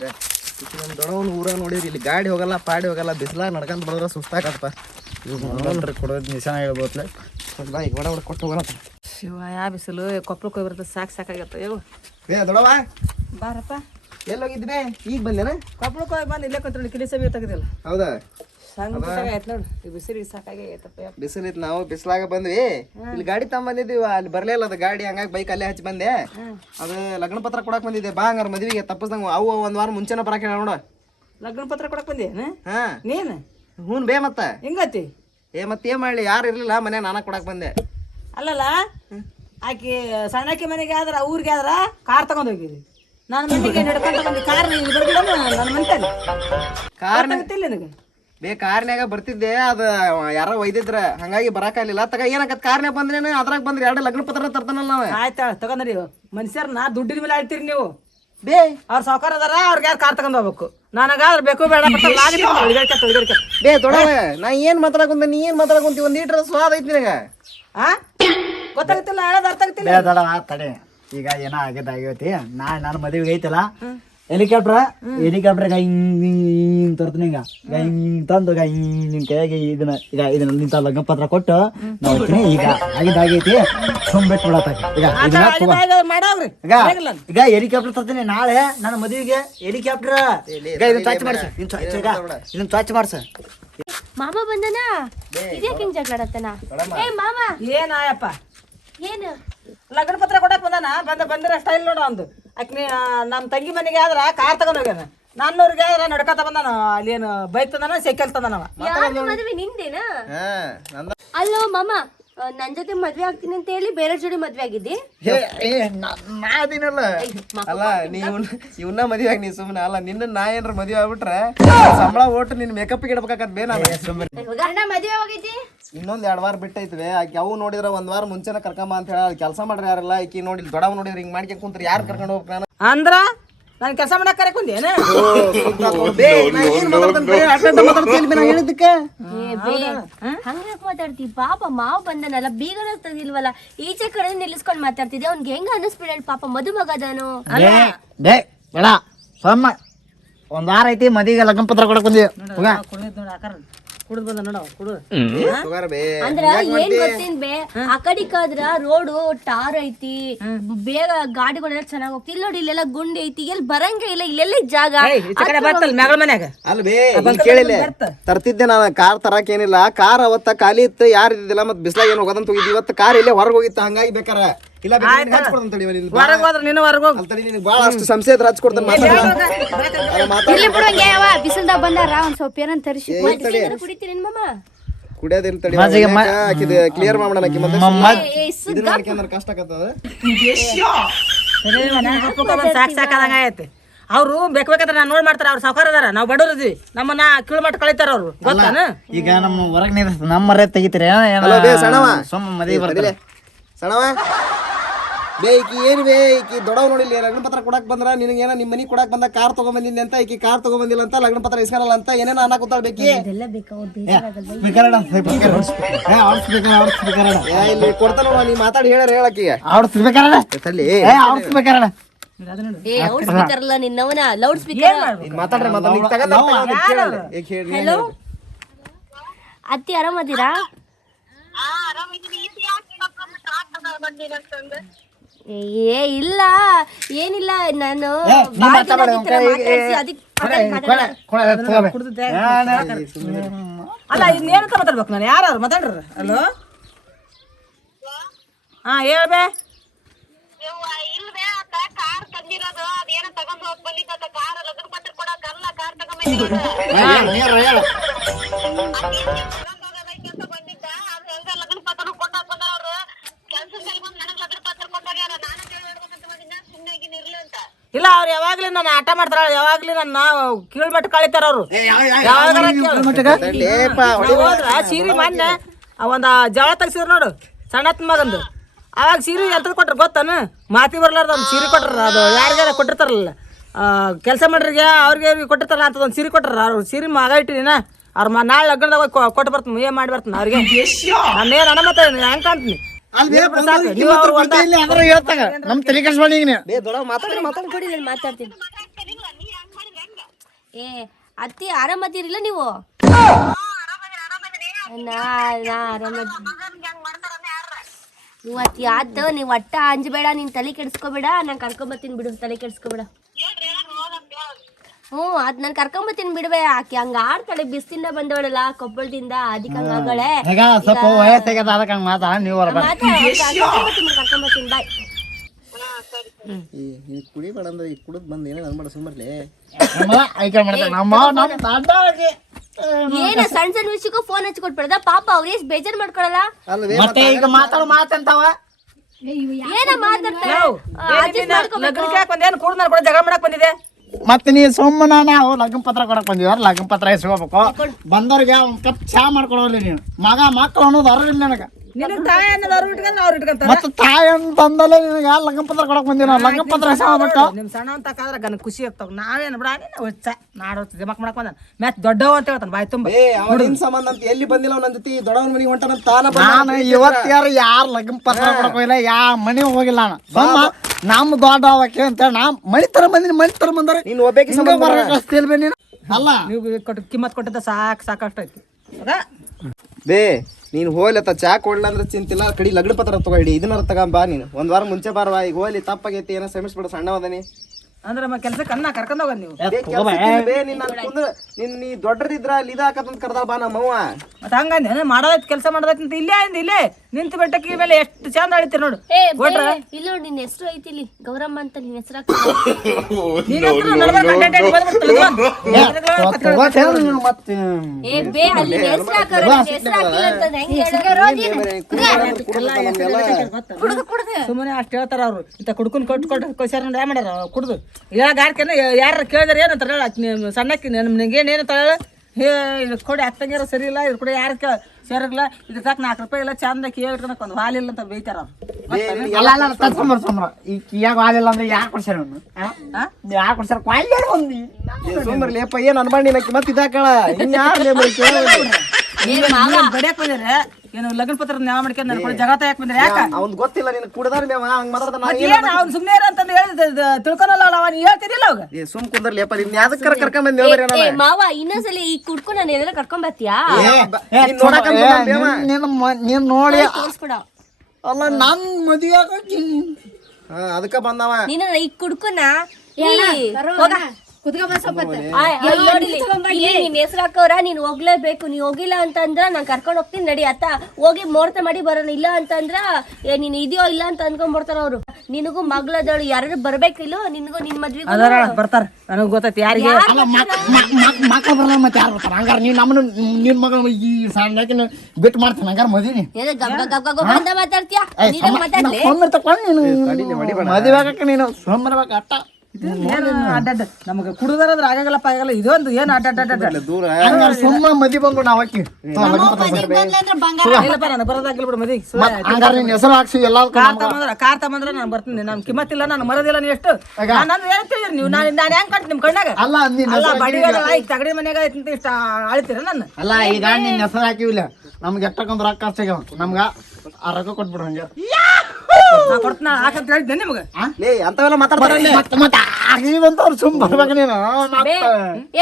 ಅಂದ್ರೆ ನಮ್ಮ ದೊಡ್ಡವನ ಊರಾಗ ನೋಡಿರಿ ಇಲ್ಲಿ ಗಾಡಿ ಹೋಗಲ್ಲ ಪಾಡಿ ಹೋಗಲ್ಲ ಬಿಸಿಲಾಗ ನಡ್ಕೊಂತ ಬರೋದ್ರ ಸುಸ್ತಾಗತ್ತಪ್ಪ. ನೋಡ್ರಿ ಕೊಡೋದು ನಿಶಾನ ಹೇಳ್ಬೋತ್ಲೆ ಬಾ ಈಗ ಹೊಡ ಕೊಟ್ಟು ಹೋಗೋಣ. ಶಿವ ಯಾ ಬಿಸಿಲು ಕೊಪ್ಪಳಕ್ಕೆ ಹೋಗಿ ಬರ್ತದೆ ಸಾಕಾಗತ್ತ ಯೋ. ದೊಡವ ಬಾರಪ್ಪ. ಎಲ್ಲಿ ಹೋಗಿದ್ವಿ ಈಗ ಬಂದೇನ? ಕೊಪ್ಪಳಕ್ಕೆ ಹೋಗಿ ಬಂದು ಇಲ್ಲೇ ಕೂತ್ಕೊಳ್ಳಿ ಕಿಲಿ ಸಭೆ ತೆಗೆದಿಲ್ಲ. ಹೌದಾ? ಸಂಗ ಆಯ್ತು ನೋಡಿ ಈ ಬಿಸಿಲಿಗೆ ಸಾಕಾಗೈತಪ್ಪ. ಬಿಸಿಲಿತ್ತು ನಾವು ಬಿಸಿಲಾಗ ಬಂದ್ವಿ. ಇಲ್ಲಿ ಗಾಡಿ ತಗೊಂಬಂದಿದ್ವಿ ಅಲ್ಲಿ ಬರ್ಲೇ ಇಲ್ಲ ಅದು ಗಾಡಿ, ಹಂಗಾಗಿ ಬೈಕ್ ಅಲ್ಲೇ ಹಚ್ಚಿ ಬಂದೆ. ಅದು ಲಗ್ನ ಪತ್ರ ಕೊಡಕ್ ಬಂದಿದ್ದೆ. ಬಾ ಹಂಗಾರ ಮದ್ವಿಗೆ ತಪ್ಪಸ್ದಂಗ ಅವು ಒಂದ್ ವಾರ ಮುಂಚೆನ ಬರಾಕ ಹೇಳ ನೋಡ. ಲಗ್ನ ಪತ್ರ ಕೊಡಕ್ ಬಂದೇನ? ಹಾ ನೀನು ಹ್ಞೂ ಬೇ ಮತ್ತ ಹೆಂಗತಿ? ಮತ್ತೇನ್ ಮಾಡ್ಲಿ, ಯಾರು ಇರ್ಲಿಲ್ಲ ಮನೆ ನಾನ ಕೊಡಕ್ ಬಂದೆ. ಅಲ್ಲಲ್ಲ ಆಕಿ ಸಣ್ಣಕ್ಕಿ ಮನೆಗೆ ಆದ್ರ ಊರಿಗೆ ಆದ್ರ ಕಾರ್ ತಗೊಂಡ್ ಹೋಗಿದ್ವಿ. ನನ್ನ ಮನೆಗೆ ನಡ್ಕೊಂತ ಬಂದಿ ಕಾರ್ ಬರ್ಬಿಡ ನನ್ನ ಮನೆ ಕಾರ್ ಗೊತ್ತಿಲ್ಲ ನಿನಗೆ? ಕಾರ್ನ್ಯಾಗ ಬರ್ತಿದ್ದೆ, ಅದ ಯಾರ ಒಯ್ದಿದ್ರ ಹಂಗಾಗಿ ಬರಾಕಲಿಲ್ಲ. ತಗ ಏನಕತ್ ಕಾರ್ನ್ಯಾಗ ಬಂದ್ರೇನ ಅದ್ರಾಗ ಬಂದ್ರಿ ಎರಡು ಲಗ್ನ ಪತ್ರ ತರ್ತಾನಲ್ಲ ನಾವ. ಆಯ್ತಾ ತಗೊಂಡ್ರಿ ಮನುಷ್ಯರ್ನ ದುಡ್ಡಿನ ಮೇಲೆ ಆಳ್ತೀರಿ ನೀವು. ಬೇ ಅವ್ರ ಸಾವುಕಾರ ಅದಾರ, ಅವ್ರಿಗೆ ಯಾರು ಕಾರ್ ತಗೊಂಡ್ ಹೋಗ್ಬೇಕು. ನನಗಾದ್ರೆ ಬೇಕು ಬೇಡ ಬೇ ದೊಡ್ಡವ ನಾ ಏನ್ ಮಾತಾಡಕುಂತ ನೀ ಏನ್ ಮಾತಾಡಕುಂತಿ? ಒಂದ್ ಲೀಟರ್ ಸ್ವಾದ ಐತಿ ನಿನಗ. ಗೊತ್ತಾಗತ್ತಿಲ್ಲ, ಹೇಳೋದು ಅರ್ಥ ಆಗ್ತಿಲ್ಲ. ದೊಡ್ಡವ ತಡೆ, ಈಗ ಏನೋ ಆಗೈತಿ. ನಾನು ಮದುವೆಗೆ ಐತಲ್ಲ ಹೆಲಿಕಾಪ್ಟರ್ ಹಿಂಗ್ ತರ್ತೀನಿ. ಈಗ ಹಿಂಗ್ ತಂದು ನಿನ್ ಕೈಯಾಗಿ ಇದನ್ನ ನಿಂತ ಲಗ್ನ ಪತ್ರ ಕೊಟ್ಟು ನಾವು ಹೋಗ್ತೀನಿ. ಈಗ ಆಗಿದ್ದಾಗೈತಿ ಸುಮ್ಬಿಟ್ಟು ಬಿಡತ್ತ. ಈಗ ಹೆಲಿಕಾಪ್ಟರ್ ತರ್ತೀನಿ ನಾಳೆ ನನ್ನ ಮದುವೆಗೆ. ಹೆಲಿಕಾಪ್ಟರ್ ಇದನ್ನ ಚಾಚ್ ಮಾಡ್ಸ, ಇದನ್ನ ಚಾಚ್ ಮಾಡ್ಸ. ಮಾಮ ಬಂದನ ಇದ್ಯಾಕೆ ಹಿಂಗ್ ಜಗಳಾಡತ್ತನ? ಏ ಮಾಮ ಏನಾಯಪ್ಪ ಏನು ಲಗ್ನ ಪತ್ರ ಕೊಡಕ್ ಬಂದಿರ ಸ್ಟೈಲ್ ನೋಡ ಒಂದು. ಆಕೆ ನಮ್ಮ ತಂಗಿ ಮನೆಗೆ ಆದ್ರ ಕಾರ್ ತಗೊಂಡ್ ಹೋಗ್ಯಾನ, ನನ್ನೂರಿಗೆ ಆದ್ರ ನಡ್ಕತ ಬಂದಾನ. ಅಲ್ಲಿ ಏನು ಬೈಕ್ ತಂದಾನ ಸೈಕಲ್ ತಂದಾನವ. ಯಾರ ಮದ್ವೆ ನಿಂದೇನಾ? ಅಲ್ಲೋ ಮಾಮ, ನನ್ ಜೊತೆ ಮದ್ವೆ ಆಗ್ತೀನಿ ಅಂತ ಹೇಳಿ ಬೇರೆ ಜೋಡಿ ಮದ್ವೆ ಆಗಿದ್ದಿ? ನಾದಿನಲ್ಲ ಅಲ್ಲ ಇವನ್ನ ಮದ್ವೆ ಆಗಿ ನೀ ಸುಮ್ಮನೆ ಅಲ್ಲ. ನಿನ್ನ ನಾ ಏನ್ರ ಮದ್ವೆ ಆಗ್ಬಿಟ್ರೆ ಸಂಬಳ ಓಟು ನಿನ್ ಮೇಕಪ್ ಇಡ್ಬೇಕಾಗತ್ ಬೇ. ನಾನು ಮದ್ವೆ ಹೋಗಿದ್ದಿ ಇನ್ನೊಂದ್ 2 ವಾರ ಬಿಟ್ಟೈತ್ವೆ. ಆಕೆ ಅವು ನೋಡಿದ್ರ 1 ವಾರ ಮುಂಚೆನ ಕರ್ಕೊಂಬ ಅಂತ ಹೇಳ ಕೆಲಸ ಮಾಡ್ರಿ ಯಾರಲ್ಲ. ಆಕಿ ನೋಡಿ ದೊಡ್ಡವ್ ನೋಡಿದ್ರ ಹಿಂಗ್ ಮಾಡ್ಕೊಂಡ್ ಕುಂತ್ರಿ ಯಾರು ಕರ್ಕೊಂಡು ಹೋಗ್ಬೇಕು? ನಾನು ಅಂದ್ರ ನಾನು ಕೆಲಸ ಮಾಡಕ್ ಕರೆ ಕುಂದೇನ? ಹಂಗ್ಯಾಕ್ ಮಾತಾಡ್ತಿ? ಪಾಪ ಮಾವ್ ಬಂದನಲ್ಲ, ಬೀಗನ ತಂದಿಲ್ವಲ್ಲ, ಈಚೆ ಕಡೆ ನಿಲ್ಲಿಸ್ಕೊಂಡ್ ಮಾತಾಡ್ತಿದ್ದೆ. ಅವ್ನ್ಗೆ ಹೆಂಗ ಅನ್ನಿಸ್ಬಿಡ ಪಾಪ ಮದುಮಗದನು. ಬೇಡ ಸೊಮ್ಮ, 1 ವಾರ ಐತಿ ಮದಿಗೆ ಲಗ್ನ ಪತ್ರ ಕೊಡಕ್ ಬಂದಿ. ಕುಡಿದ್ ಬಂದ ನೋಡ ಕುಡು. ಅಂದ್ರ ಏನ್ ಗೊತ್ತೇನ್ ಬೇ, ಆ ಕಡಿಕಾದ್ರ ರೋಡು ಟಾರ್ ಐತಿ, ಬೇಗ ಗಾಡಿಗಳೆಲ್ಲ ಚೆನ್ನಾಗ್ ಹೋಗ್ತಿ. ಇಲ್ಲಿ ನೋಡಿ ಇಲ್ಲೆಲ್ಲ ಗುಂಡಿ ಐತಿ, ಎಲ್ಲಿ ಬರಂಗ ಇಲ್ಲ, ಇಲ್ಲೆಲ್ಲ ಜಾಗ ಮಗಳ ಮನ್ಯಾಗ ಅಲ್ ಬೇ ಕೇಳಿಲ್ಲ ತರ್ತಿದ್ದೆ ನಾನು. ಕಾರ್ ತರಕ್ ಏನಿಲ್ಲ, ಕಾರ್ ಅವತ್ತ ಖಾಲಿ ಇತ್ತು, ಯಾರು ಇದ್ದಿಲ್ಲ. ಮತ್ ಬಿಸ್ಲಾಗ ಏನ್ ಹೋಗೋದಂತ ಹೋಗಿದ್ವಿ. ಇವತ್ತು ಕಾರ್ ಇಲ್ಲೇ ಹೊರಗೆ ಹೋಗಿತ್ತು, ಹಂಗಾಗಿ ಬೇಕಾರ ಇಲ್ಲ ಹೊರಗ್ ಹೋದ್ರ ನೀನು ಹೊರಗ್ ಹೋಗ್. ಬಾಳ ಅಷ್ಟು ಸಂಶಯ ಇದ್ರೆ ಹಚ್ಕೊಡ್ತಾನೆ. ಬಿಸಿಲ್ದಾಗ ಬಂದಾರ ಒಂದ್ ಸ್ವಲ್ಪ ಏನಂತ ತರಿಸಿ ಕುಡಿತೀರೇನ್ ಮಾಮ? ಕುಡಿಯೋದಿಲ್ಲ ತಡಿ, ಕ್ಲಿಯರ್ ಮಾಡೋಣ. ಕಷ್ಟ ಆಗತ್ತದ. ಸಾಕಾದಂಗ ಆಗೈತಿ. ಅವ್ರು ಬೇಕಾದ್ರೆ ನಾನು ನೋಡಿ ಮಾಡ್ತಾರ. ಅವ್ರು ಸಾವುಕಾರ ಅದಾರ, ನಾವು ಬಡವ್ರು ಇದೀವಿ. ನಮ್ಮನ್ನ ಕೀಳ್ಮಟ್ಟ ಕಳಿತಾರ ಅವ್ರು, ಗೊತ್ತಾನ? ಈಗ ನಮ್ಮ ಹೊರಗ್ ನೀರ್ ನಮ್ಮ ಮರ್ಯಾದೆ ತೆಗಿತೀರಿ. ಸುಮ್ಮ ಮದುವೆ ಬರ್ತಾರೆ ಸಣವ ಬೇ. ಈಕಿ ಏನ್ ಬೇ, ಈಕಿ ದೊಡ್ಡವ್ ನೋಡಿಲ್ಲ. ಲಗ್ನ ಪತ್ರ ಕೊಡಕ್ ಬಂದ್ರ ನಿನಗೇನ ನಿಮ್ಮ ಮನಿ ಕೊಡಕ್ ಬಂದ ಕಾರ್ ತಗೊಂಬಂದಿನಿ ಅಂತ. ಈಕಿ ಕಾರ್ ತಗೊಂಬಂದಿಲ್ಲ ಅಂತ, ಲಗ್ನ ಪತ್ರ ಇಸ್ಕರಲ್ಲ ಅಂತ ಏನೇನ ಅನ್ನ ಕೂತಾಳ ಬೇಕಿ. ಇಲ್ಲಿ ಕೊಡ್ತಾನ ನೋಡ, ನೀ ಮಾತಾಡಿ ಹೇಳಾರ ಹೇಳಕ್ಕೀಗ ತಲ್ಲಿ ನಿನ್ನವನ ಲೌಡ್ ಸ್ಪೀಕರ್ ಮಾತಾಡ್ರಿ. ಅತ್ತಿ ಆರಾಮದಿರಾ? ಏ ಇಲ್ಲ ಏನಿಲ್ಲ, ನಾನು ಅಲ್ಲ ಇನ್ನೇನಂತ ಮಾತಾಡ್ಬೇಕು ನಾನು? ಯಾರು ಮಾತಾಡ್ರ? ಅಲೋ ಹಾ ಹೇಳ್ಬೇ. ಇಲ್ಲ ಅವ್ರು ಯಾವಾಗ್ಲೂ ನನ್ನ ಆಟ ಮಾಡ್ತಾರ, ಯಾವಾಗ್ಲೂ ನನ್ನ ಕೀಳ್ಮಟ್ಟ ಕಳಿತಾರ ಅವ್ರು. ಸೀರೆ ಮೊನ್ನೆ ಒಂದ ಜವಳ ತೆಗ್ಸಿದ್ರು ನೋಡು ಸಣ್ಣತ್ ಮಗಂದು. ಅವಾಗ ಸೀರೆ ಎಂತದ್ ಕೊಟ್ರ ಗೊತ್ತಾನ? ಮಾತಿ ಬರ್ಲಾರ್ದ ಒಂದು ಸೀರೆ ಕೊಟ್ರ. ಅದು ಯಾರಿಗಾರ ಕೊಟ್ಟಿರ್ತಾರಲ್ಲ ಕೆಲಸ ಮಾಡ್ರಿಗೆ, ಅವ್ರಿಗೆ ಕೊಟ್ಟಿರ್ತಾರಲ್ಲ ಅಂತ ಒಂದು ಸೀರೆ ಕೊಟ್ರ. ಅವ್ರು ಸೀರೆ ಮಗ ಇಟ್ಟಿನ ಅವ್ರ ನಾಳೆ ಲಗ್ನದಾಗ ಕೊಟ್ಟು ಬರ್ತೀನಿ, ಏನ್ ಮಾಡಿ ಬರ್ತೀನಿ ಅವ್ರಿಗೆ. ನಾನೇನು ಅಣ್ಣ ಮತ್ತೆ ಹೆಂಗ್ ಕಾಣ್ತೀನಿ? ಮಾತಾಡ್ತೀನಿ. ಏ ಅತ್ತಿ ಆರಾಮದಿರಿಲ್ಲ ನೀವು? ಇವತ್ತು ಯಾತ ನೀವ್ ಒಟ್ಟ ಅಂಜಬೇಡ, ನೀನ್ ತಲೆ ಕೆಡಿಸ್ಕೋಬೇಡ, ನಾನ್ ಕರ್ಕೊಂಬತ್ತೀನಿ ಬಿಡು, ತಲೆ ಕೆಡಿಸ್ಕೋಬೇಡ. ಅದ್ ನಾನ್ ಕರ್ಕೊಂಬತ್ತೀನಿ ಬಿಡುವೆ. ಆಕಿ ಹಂಗ ಆಡ್ತಾಳೆ, ಬಿಸ್ಲಿಂದ ಬಂದವಳಲ್ಲ ಕೊಪ್ಪಳದಿಂದ, ಅದಕ್ಕೆ ಹಂಗಾಗಳೆ. ಸ್ವಲ್ಪ ವಯಸ್ಸಾಗ್ಯದ ಅದಕ್ಕೆ ಹಂಗ ಮಾತಾ ನೀವು ಕರ್ಕೊಂಬತ್ತೀನಿ ಬಾಯ್. ನೀ ಕುಡಿಬೇಡ ಅಂದ್ರೆ ಈಗ ಕುಡಿದ್ ಬಂದ್ ಏನೇನು ಅನ್ಬೇಡ ಸುಮ್ಮರ್ಲಿ. ಏನ ಸಣ್ಣ ಸಣ್ಣ ವಿಷಯಕ್ಕೂ ಫೋನ್ ಹಚ್ಚಿ ಕೊಟ್ಬಿಡದ ಪಾಪ, ಅವ್ರ ಎಷ್ಟ್ ಬೇಜಾರ್ ಮಾಡ್ಕೊಳಲ್ಲ. ಮತ್ತೆ ಈಗ ಮಾತಂತಾವ ಏನ ಮಾತಾಡ್ತಾರೆ, ಜಗಳ ಮಾಡಕ್ ಬಂದಿದೆ. ಮತ್ತೆ ನೀ ಸುಮ್ಮನ ನಾವು ಲಗ್ನ ಪತ್ರ ಕೊಡಕ್ ಬಂದಿವ್ರ, ಲಗ್ನ ಪತ್ರ ಇಸ್ಕೋಬೇಕು. ಬಂದವ್ರಿಗೆ ಒಂದ್ ಕಪ್ ಚಾ ಮಾಡ್ಕೊಡೋಲ್ಲ ನೀನು. ಮಕ್ಕಳು ಅನ್ನೋದು ಅರಿವಿಲ್ಲ ನನಗ. ನಿನಗ್ ತಾಯಿ ಅನ್ನೋದು ಅವ್ರು ಇಟ್ಕೊಂಡ್ರೆ ಅವ್ರು ಇಟ್ಕೊಂತಾರ. ಮತ್ತೆ ತಾಯಿ ಅಂತಂದಲ್ಲ ನಿನಗ ಲಗ್ನ ಪತ್ರ ಕೊಡಕ್ ಬಂದಿವಿ ನಾವು. ಲಗ್ನ ಪತ್ರ ಇಸ್ಕೊಬಿಟ್ಟು ನಿಮ್ ಸಣ್ಣ ಅಂತ ಕಾದ್ರ ಗನ ಖುಷಿ ಇರ್ತಾವ. ನಾವೇನ್ ಬಿಡ ಹುಚ್ಚ ನಾಡು ಜಮಕ್ ಮಾಡಕ್ ಬಂದ ಮ್ಯಾತ್ ದೊಡ್ಡವ ಅಂತ ಹೇಳ್ತಾನ ಬಾಯ್ ತುಂಬ. ನಿನ್ ಸಂಬಂಧ ಅಂತ ಎಲ್ಲಿ ಬಂದಿಲ್ಲ ನನ್ನ ಜೊತೆ ದೊಡ್ಡವನ ಮನೆಗೆ ಹೊಂಟಾನ ತಾನ. ನಾನು ಇವತ್ತು ಯಾರು ಲಗ್ನ ಪತ್ರ ಕೊಡಕ್ ಹೋಗಿಲ್ಲ, ಮನೆ ಹೋಗಿಲ್ಲ. ನಾನು ನಮ್ಮ ದೊಡ್ಡ ಅವಕ್ಕೆ ಅಂತ ನಾ ಮನಿ ತರ ಬಂದ್ರೆ ನೀನ್ ಒಬ್ಬೇಕಿ ನೀನು ಅಲ್ಲ. ನೀವು ಕೊಟ್ಟು ಕಿಮ್ಮತ್ ಕೊಟ್ಟಿದ್ದ ಸಾಕಷ್ಟು ಐತಿ. ಬೇ ನೀನ್ ಹೋಗ್ಲತ್ತ ಚಾ ಕೊಡ್ಲ ಅಂದ್ರೆ ಚಿಂತಿಲ್ಲ, ಕಡಿ ಲಗ್ನ ಪತ್ರ ತಗೊಂಡಿ ಇದನ್ನ ತಗೊಂಬಾ. ನೀನು ಒಂದ್ ವಾರ ಮುಂಚೆ ಬಾರವಾ. ಈಗ ಹೋಗ್ಲಿ ತಪ್ಪಾಗೈತಿ, ಏನೋ ಶ್ರಮಿಸ್ಬಿಡ, ಸಣ್ಣವದನಿ ಅಂದ್ರೆ ಕೆಲ್ಸಕ್ಕೆ ಅನ್ನ ಕರ್ಕೊಂಡ್ ಹೋಗೋದ್ ನೀವು. ನೀ ದೊಡ್ಡದಿದ್ರ ಅಲ್ಲಿ ಇದಾಕಂತ ಕರ್ದಾಳ ಬಾ ನಮ್ಮವ್ವ. ಮತ್ತೆ ಹಂಗಂದ ಮಾಡೋದೈತಿ ಕೆಲಸ ಮಾಡೋದೈತಿ ಅಂತ ಇಲ್ಲೇ ನಿಂತು ಬೆಟ್ಟಕ್ಕೆ ಮೇಲೆ ಎಷ್ಟು ಚಂದ ಆಳಿತೀರಿ ನೋಡು. ಇಲ್ಲ ನೋಡಿ, ನಿನ್ ಹೆಸರು ಐತಿ ಇಲ್ಲಿ ಗೌರಮ್ಮ ಅಂತ, ನಿನ್ ಹೆಸರು ಸುಮ್ಮನೆ ಅಷ್ಟ್ ಹೇಳ್ತಾರ ಅವ್ರು. ಇಂತ ಕುಡ್ಕೊಂಡ್ ಕೊಟ್ಟು ಕಳ್ಸ್ಯಾರ ನೋಡಿ, ಮಾಡ್ಯಾರ ಕುಡ್ದು ಈಗ ಗಾರ್ಕೇನ ಯಾರು ಕೇಳಿದ್ರೆ ಏನಂತಾರ ಸಣ್ಣಕ್ಕಿ ನಿಂಗೇನು ತಳ ಕೊಡಿ ಅತ್ತಂಗ್ಯಾರ ಸರಿ ಇಲ್ಲ, ಇದ್ರ ಕೂಡ ಯಾರು ಸೇರಿಲ್ಲ, ಇದ್ರ ಸಾಕು $4 ಇಲ್ಲ ಚಂದ ಕೇಳ್ಕೊಂಡ್ ಒಂದು ಹಾಲಿಲ್ಲ ಅಂತ ಬೈತಾರ ಅವ್ರು. ಈಗ ಹಾಲಿಲ್ಲ ಅಂದ್ರೆ ಯಾಕೆ ಕೊಡ್ಸ್ಯಾರ ಯಾಕೆ ಕೊಡ್ಸ್ಯಾರ ಸುಮ್ಮರ್ಲಿಪ್ಪ, ಏನ್ ಅನ್ಬಾಂಡಿ ನಕ್ಕಿ ಮತ್ತೆ ಇದಾಕಳ ಬಡಿಯಾಕ್ ಬಂದ್ರೆ ಏನು ಲಗ್ನ ಪತ್ರ ನ್ಯಾಯ ಮಾಡ್ಕೊಂಡು ನಡ್ಕೊಂಡು ಜಗತ್ತ ಯಾಕೆ ಬಂದ್ರೆ ಯಾಕ ಅವ್ನ್ ಗೊತ್ತಿಲ್ಲ ನಿನ್ ಕುಡ್ದಾರ ಹಂಗ್ ಅವ್ನು ಸುಮ್ಮನೆ ಅಂತಂದು ಹೇಳಿದ ತಿಳ್ಕೊನಲ್ಲ ಅವನು ಹೇಳ್ತಿರಿಲ್ಲ ಅವಾಗ. ಸುಮ್ ಕುಂದರ್ಲಿಪ್ಪ, ನಿನ್ ಯಾವ್ದಕ್ಕಾರ ಕರ್ಕೊಂಡ್ ಬಂದ್ ಮಾವ ಇನ್ನೊಂದ್ಸಲಿ ಈಗ ಕುಡ್ಕೊಂಡು ನಾನು ಎಲ್ಲಾರ ಕರ್ಕೊಂಡ್ ಬರ್ತೀಯಾ? ನೀನ್ ನೋಡಿ ತೋರ್ಸ್ಕೊಡ. ಅಲ್ಲ ನನ್ ಮದುವೆ ಅದಕ್ಕ ಬಂದವ. ನೀನ ಈಗ ಕುಡ್ಕೊನ ನಿನ್ ಹೆಸರು ಹಾಕವ್ರ, ನೀನ್ ಹೋಗ್ಲೇಬೇಕು. ನೀ ಹೋಗಿಲ್ಲ ಅಂತಂದ್ರ ನಾನ್ ಕರ್ಕೊಂಡ್ ಹೋಗ್ತೀನಿ ನಡಿ ಅತ್ತ, ಹೋಗಿ ಮುಹೂರ್ತ ಮಾಡಿ ಬರೋಣ. ಇಲ್ಲ ಅಂತಂದ್ರ ನೀನ್ ಇದೆಯೋ ಇಲ್ಲ ಅಂತ ಅನ್ಕೊಂಡ್ ಬರ್ತಾರ ಅವ್ರು. ನಿನಗೂ ಮಗ್ಳದಳು ಯಾರು ಬರ್ಬೇಕಿಲ್ಲ, ನಿನಗೂ ನಿನ್ ಮದ್ವೆ ಬರ್ತಾರ. ನನಗ್ ಗೊತ್ತೈತಿ ಯಾರಿಗೆ ಮಕ್ಕಳು ಬರಲ್ಲ, ಮತ್ತೆ ಯಾರು ಬರ್ತಾರ? ಹಂಗಾರ ನೀವ್ ನಮ್ಮನ್ನ ನಿನ್ ಮಗ ಈ ಸಣ್ಣಕ್ಕೆ ಬಿಟ್ಟು ಮಾಡ್ತೀನಿ. ಹಂಗಾರ ಮದುವೆ ಬಂದ ಮಾತಾಡ್ತೀಯ? ಮಾತಾಡ್ಲಿ ಮದುವೆ ಆಗಕ್ಕೆ ನೀನು ಸೋಮರ್ಬೇಕು ಅಟ್ಟ. ಅಡ್ಡಡ್ಡ ನಮಗ ಕುಡುದಾರ ಆಗಲ್ಲಪ್ಪ, ಆಗಲ್ಲ. ಇದೊಂದು ಏನ್ ಅಡ್ಡಡ್ಡ ದೂರ ಸುಮ್ಮ ಮದಿ ಬಂದು ನಾವ್ ಹಾಕಿ ಇಲ್ಲಪ್ಪ, ನನಗೆ ಬರೋದಾಗಿಲ್ಲ ಬಿಡು ಮದಿ. ಹಂಗಾರ ನಿನ್ ಹೆಸರು ಹಾಕ್ಸಿ ಎಲ್ಲ ಕಾರ್ ತಗೊಂಡ್ರೆ ನಾನು ಬರ್ತೀನಿ. ನಾನು ಕಿಮ್ಮತ್ತಿಲ್ಲ, ನಾನು ಮರದಿಲ್ಲ. ನೀವು ಎಷ್ಟು ನಾನು ಹೇಳ್ತೀರಿ ನೀವು, ನಾನು ಹೆಂಗ್ ಕಂಡು ನಿಮ್ ಕಣ್ಣಾಗ ಅಲ್ಲ ಬಡಿ ತಗಡಿ ಮನ್ಯಾಗ ಇಷ್ಟ ಆಳ್ತೀರ ನನ್ನ. ಅಲ್ಲ ಈಗ ನಿನ್ ಹೆಸರು ಹಾಕಿವಿಲ್ಲ, ನಮ್ಗೆ ಎಷ್ಟಕ್ಕೊಂದು ರೊಕ್ಕ ಅಷ್ಟಾಗ ನಮ್ಗ ಆ ರೊಕ್ಕ ಕೊಟ್ಬಿಡು. ಹಂಗ ಕೊಡ್ತೀನಿ ಹಾಕಂತ ಹೇಳಿದ್ದೆ ನಿಮ್ಗೆ. ಅಂತವೆಲ್ಲ ಮಾತಾಡ್ತಾರ ಸುಮ್ ಬರ್ಬೇಕು ನೀನು.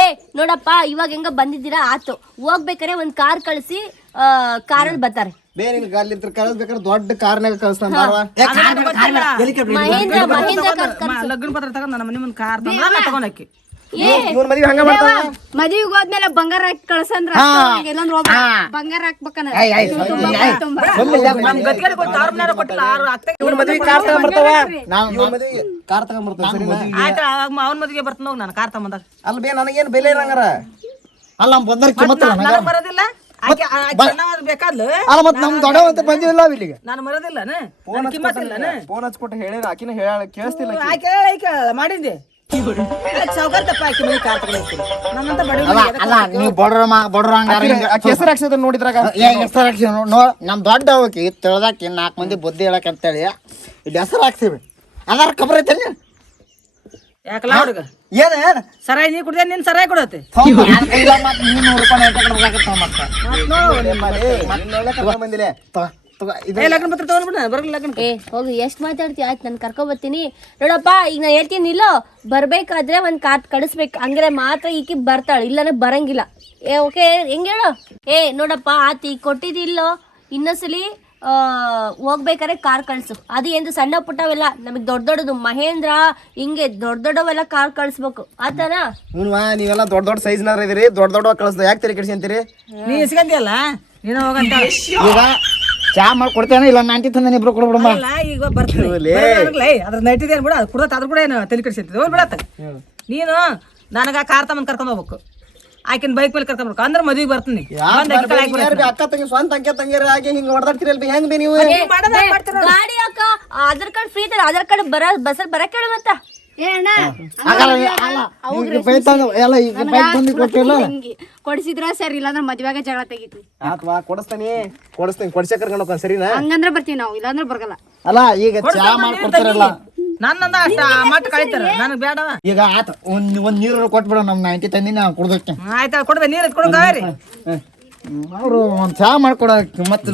ಏ ನೋಡಪ್ಪ, ಇವಾಗ ಹೆಂಗ ಬಂದಿದ್ದೀರಾ ಆತು, ಹೋಗ್ಬೇಕಾರೆ ಒಂದ್ ಕಾರ್ ಕಳಿಸಿ, ಕಾರಲ್ಲಿ ಬರ್ತಾರೆ. ಬೇರೆ ಗಾಲಿಂತ್ರ ಕಳಿಸ್ಬೇಕಾದ್ರೆ ದೊಡ್ಡ ಕಾರ್ನಾಗ ಕಳಿಸ್ತಾನ. ಮಹೇಂದ್ರ ಲಗ್ನ ಪತ್ರ ತಗೊಂಡ್ ನನ್ನ ಮನೆ ಮುಂದೆ ಕಾರ್ ತಗೊಂಡಾಕಿ ಇವ್ನ ಮದ್ವೆ ಹಂಗ ಮಾಡ್ತಾನ. ಮದ್ವಿಗೆ ಹೋದ್ಮೇಲೆ ಬಂಗಾರ ಹಾಕಿ ಕಳ್ಸಂದ್ರ ಬಂಗಾರ ಹಾಕ್ಬೇಕನ್ನ ಇವ್ನ ಮದ್ವೆ ಕಾರ್ ತಗೊಂಡ್ಬರ್ತಾವ. ಇವ್ನ ಮದ್ವೆ ಕಾರ್ ತಗೊಂಡ್ಬರ್ತಾವ. ಆಯ್ತು, ಅವ್ನ ಮದ್ವಿಗೆ ಬರ್ತಾನ ಹೋಗಿ ನಾನು ಕಾರ್ ತಗೊಂಬಂದಾಗ. ಅಲ್ಲ ಬೇ ನನಗೇನ್ ಬೆಲೆ ಇರಂಗಾರ. ಅಲ್ಲ ಬಂದ್ರ ನನಗೆ ಬರೋದಿಲ್ಲ ಬೇಕಾದ್ಲು. ಅಲ್ಲ ಮತ್ ನಮ್ ದೊಡ್ಡವಂತ ಬಂದಿಲ್ಲ ಇಲ್ಲಿಗೆ. ನಾನು ಮರೋದಿಲ್ಲ ಫೋನ್ ಹಚ್ಕೊಟ್ಟು ಹೇಳಿ ಆಕಿನ ಹೇಳ ಕೇಳಿಸ್ತಿಲ್ಲ. ಮಾಡಿದ್ದೆ ಸಾವುಕಾರ ತಪ್ಪ ಆಕಿ ಮನೆ ಕಾರ್ ತಗೊಂಡು ನನ್ನಂತ ಬಡ ಅಲ್ಲ ನೀವು ಬಡ್ರ ಹಂಗಾರ ಹೆಸರು ಹಾಕ್ಸಿದ್ರ ನೋಡಿದ್ರಾಗ ಹೆಸರು ಹಾಕ್ಸಿ ನಮ್ ದೊಡ್ಡ ಅವಕಿ ತಿಳ್ದಾಕಿ 4 ಮಂದಿ ಬುದ್ಧಿ ಹೇಳಕ್ ಅಂತೇಳಿ ಇಲ್ಲಿ ಹೆಸರು ಹಾಕ್ಸಿವಿ. ಅದಾರ ಖಬರ್ ಐತೆ ಯಾಕಲ್ಲ ಹುಡುಗ ಏನ್ ಸರಾಯಿ ನೀ ಕುಡ್ದೆ ನಿನ್ ಸರಾಯಿ ಕೊಡತ್ತೆ ಬಂದಿಲ್ಲ ಲಗ್ನ ಪತ್ರ ತಗೊಂಡ್ಬಿಡ ಬರಲ್ಲ ಲಗ್ನ. ಏ ಹೋಗಿ ಎಷ್ಟ್ ಮಾತಾಡ್ತಿ, ಆಯ್ತು ನಾನು ಕರ್ಕೊಂಡ್ ಬರ್ತೀನಿ. ನೋಡಪ್ಪ ಈಗ ನಾನು ಹೇಳ್ತೀನಿ, ಇಲ್ಲೋ ಬರ್ಬೇಕಾದ್ರೆ ಒಂದ್ ಕಾರ್ ಕಳಿಸ್ಬೇಕು, ಹಂಗಾರೆ ಮಾತ್ರ ಈಕಿ ಬರ್ತಾಳ, ಇಲ್ಲಾಂದ್ರೆ ಬರಂಗಿಲ್ಲ. ಓಕೆ ಹೆಂಗ್ ಹೇಳು? ನೋಡಪ್ಪ ಆತಿ ಕೊಟ್ಟಿದ್ದಿಲ್ಲೋ, ಇನ್ನೊಂದ್ಸಲಿ ಹೋಗ್ಬೇಕಾದ್ರೆ ಕಾರ್ ಕಳ್ಸು. ಅದು ಎಂದು ಸಣ್ಣ ಪುಟ್ಟವೆಲ್ಲ, ನಮಗ್ ದೊಡ್ಡ ದೊಡ್ಡದು ಮಹೇಂದ್ರ ಹಿಂಗೆ ದೊಡ್ಡ ದೊಡ್ಡವೆಲ್ಲ ಕಾರ್ ಕಳ್ಸ್ಬೇಕು ಆತನಾ. ನೀವೆಲ್ಲ ದೊಡ್ಡ ದೊಡ್ಡ ಸೈಜ್ ನಾರ ಇದೀರಿ, ದೊಡ್ಡ ದೊಡ್ಡ ಕಳಿಸ್ದ ಯಾಕೆ ತಲೆ ಕೆಡಿಸ್ಕೊಂತೀರಿ? ನೀ ಇಸ್ಕಂದಿಯಲ್ಲ ನೀನು ಹೋಗಂತ. ಈಗ ಚಾ ಮಾಡ್ಕೊಡ್ತೇನೆ, ಇಲ್ಲ ನಾಂಟಿ ತಂದ ಇಬ್ರು ಕೊಡ್ಬಿಡಮ್ಮ. ಅಲ್ಲ ಈಗ ಬರ್ತೀನಿ ಅದ್ರ ನೈಟಿದೆ ಅನ್ಬಿಡ, ಅದು ಕುಡ್ದತ್ ಅದ್ರ ಕೂಡ ಏನು ತಲೆ ಕೆಡಿಸಿರ್ತೀವಿ ಹೋಗಿ ಬಿಡತ್ತ. ನೀನು ನನಗ ಕಾರ್ ತಗೊಂಡ್ ಕರ್ಕೊಂಡ್ ಹೋಗ್ಬೇಕು, ಆಕಿನ ಬೈಕ್ ಮೇಲೆ ಕರ್ಕೊಂಡ್ ಬರ್ಬೇಕು, ಅಂದ್ರೆ ಮದ್ವಿಗೆ ಬರ್ತೀನಿ. ಅಕ್ಕ ತಂಗಿ ಸ್ವಂತ ಅಂಕೆ ತಂಗಿಯರ ಹಾಗೆ ಹಿಂಗ್ ಹೊಡೆದಾಡ್ತಿರಲ್ಬಿ ಹೆಂಗ್ ಬಿ ನೀವು? ಗಾಡಿ ಅಕ್ಕ ಆಧಾರ್ ಕಾರ್ಡ್ ಫ್ರೀ ಇದ್ದಾರೆ, ಆಧಾರ್ ಕಾರ್ಡ್ ಬಸ್ಸಲ್ಲಿ ಬರಕ್ ಹೇಳು ಮತ್ತ. ಏ ಅಣ್ಣ ಕೊಡಿಸಿದ್ರ ಸರ್, ಇಲ್ಲಾಂದ್ರೆ ಮದ್ವೆಗ ಜಗಳ ತೆಗಿತೀವಿ. ಆತ್ವಾ ಕೊಡಿಸ್ತಾನಿ ಕೊಡ್ಸೇ ಕರ್ಕೊಂಡು ಹೋಗ್ತಾನೆ, ಸರಿನಾ? ಹಂಗಂದ್ರೆ ಬರ್ತೀವಿ ನಾವು, ಇಲ್ಲಾಂದ್ರೆ ಬರಗಲ್ಲ. ಅಲ್ಲ ಈಗ ಚಾ ಮಾಡ್ಕೊಡ್ತಾರಲ್ಲ, ನನ್ನಂದ ಅಷ್ಟ ಮಟ್ಟ ಕಳಿತಾರ, ನನಗ್ ಬೇಡವ. ಈಗ ಆತ ಒಂದ್ ನೀರು ಕೊಟ್ಬಿಡ, ನಮ್ ನಾಂಟಿ ತಂದಿ ನಾ ಕುಡ್ದಕ್ಕೆ. ಆಯ್ತಾ ಕೊಡ್ದೆ ನೀರು ಕೊಡು ಕಾವೇರಿ. ಅವ್ರು ಒಂದ್ ಚಾ ಮಾಡ್ಕೊಡಕ್ ಮತ್ತೆ